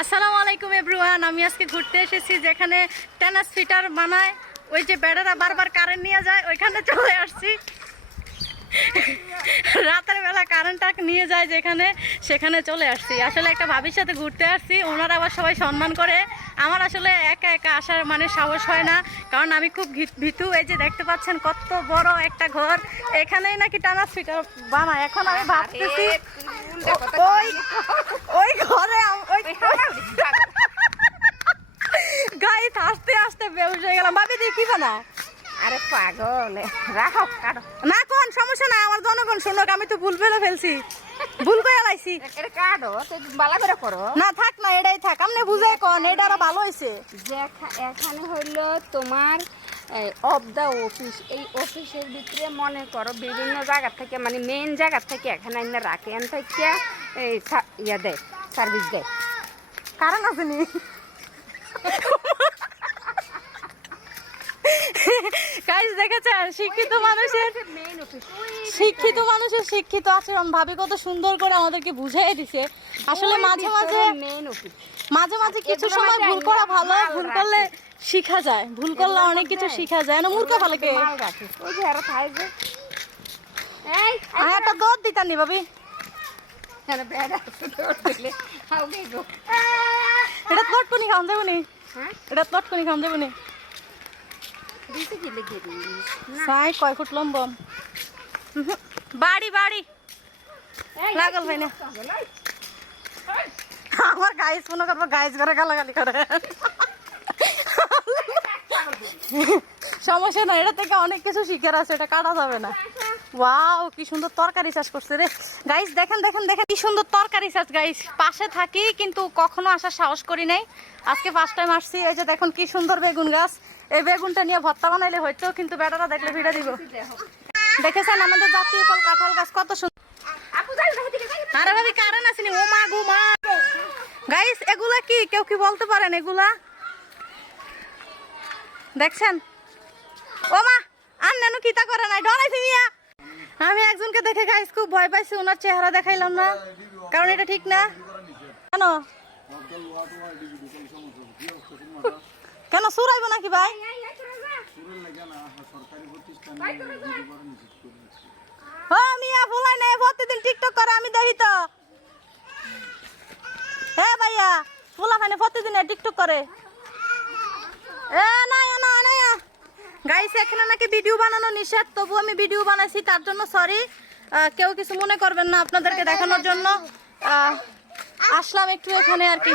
আসসালামু আলাইকুম এভরিওয়ান। আমি আজকে ঘুরতে এসেছি যেখানে টেনাস ফিটার বানায়, ওই যে বেড়ারা বারবার কারেন্ট নিয়ে যায় ওইখানে চলে আসছি। রাতের বেলা কারেন্টটা নিয়ে যায় যেখানে, সেখানে চলে আসছি। আসলে একটা ভাবির সাথে ঘুরতে আসছি, ওনারা আবার সবাই সম্মান করে। আমার আসলে একা একা আসার মানে সাহস হয় না, কারণ আমি খুব ভীতু। এই যে দেখতে পাচ্ছেন কত বড় একটা ঘর, এখানেই নাকি টেনাস ফিটার বানায়। এখন আমি ভাবতেছি ওই ঘরে গাইস আস্তে আস্তে বেউস হয়ে গেলাম। ভাবি দিয়ে কি বানা? আরে পাগল রাখো কাটো না কোন সমস্যা নাই, আমার জনগণ শুনুক, আমি তো ভুল ফেলে ফেলছি, ভুল করে লাইছি। এটা কাটো বালা করে করো না থাক না, এটাই থাক। আপনি বুঝে কোন এটা আরো ভালো হয়েছে। যে এখানে হইলো তোমার অফ দা অফিস। এই অফিসের ভিতরে মনে করো বিভিন্ন জায়গা থেকে মানে মেইন জায়গা থেকে এখানে এনে রাখে, এন থেকে এই ইয়া দেয়, সার্ভিস দেয়। কারণ আছে নি গাইস দেখেছেন শিক্ষিত মানুষের শিক্ষিত আচরণ। ভাবি কত সুন্দর করে আমাদেরকে বুঝাই দিছে। আসলে মাঝে মাঝে কিছু সময় ভুল করা ভালো, ভুল করলে শিখা যায়, ভুল করলে অনেক কিছু শিখা যায় না। মূর্খ ভালো কে ওই যে আরো খাই যে এই একটা দৌড় দিতানি ভাবি, এখানে বেড়া দৌড় দিলে হাউ গে গো। এটা তটকুনি খাওয়ান দেবো নি, হ্যাঁ এটা তটকুনি খাওয়ান দেবো নি। দিতে কি লেগে দিই সাই কয় ফুট লম্বম বাড়ি বাড়ি লাগল ভাই না। আমার গাইস মনে করবো গাইস করে গালাগালি করে। সমস্যা না, এটা থেকে অনেক কিছু শিখার আছে, এটা কাটা যাবে না। ওয়াও কি সুন্দর তরকারি চাষ করছে রে গাইস। দেখেন দেখেন দেখেন কি সুন্দর তরকারি চাষ গাইস। পাশে থাকি কিন্তু কখনো আসার সাহস করি নাই, আজকে ফার্স্ট টাইম আসছি। এই যে দেখুন কি সুন্দর বেগুন গাছ, এই বেগুনটা নিয়ে ভর্তা বানাইলে হয়তো, কিন্তু বেটারা দেখলে ভিড়া দিব। দেখেছেন আমাদের জাতীয় ফল কাঁঠাল গাছ কত সুন্দর। আরে ভাবি কারণ আসেনি, ও মা গো মা। গাইস এগুলা কি কেউ কি বলতে পারেন? এগুলা দেখছেন? ও মা আর নানু কিতা করে নাই, ডরাইছি মিয়া। আমি একজনকে দেখে গাইস খুব ভয় পাইছি, ওনার চেহারা দেখাইলাম না কারণ এটা ঠিক না। কেন কেন সুরাইব নাকি ভাই? মিয়া ভুলাই নাই, প্রতিদিন টিকটক করে আমি দেখি তো। হ্যাঁ ভাইয়া ফুলা ফাইনে প্রতিদিন টিকটক করে। গাইস এখানে নাকি ভিডিও বানানো নিষেধ, তবু আমি ভিডিও বানাইছি, তার জন্য সরি। কেউ কিছু মনে করবেন না, আপনাদেরকে দেখানোর জন্য আসলাম একটু এখানে আর কি।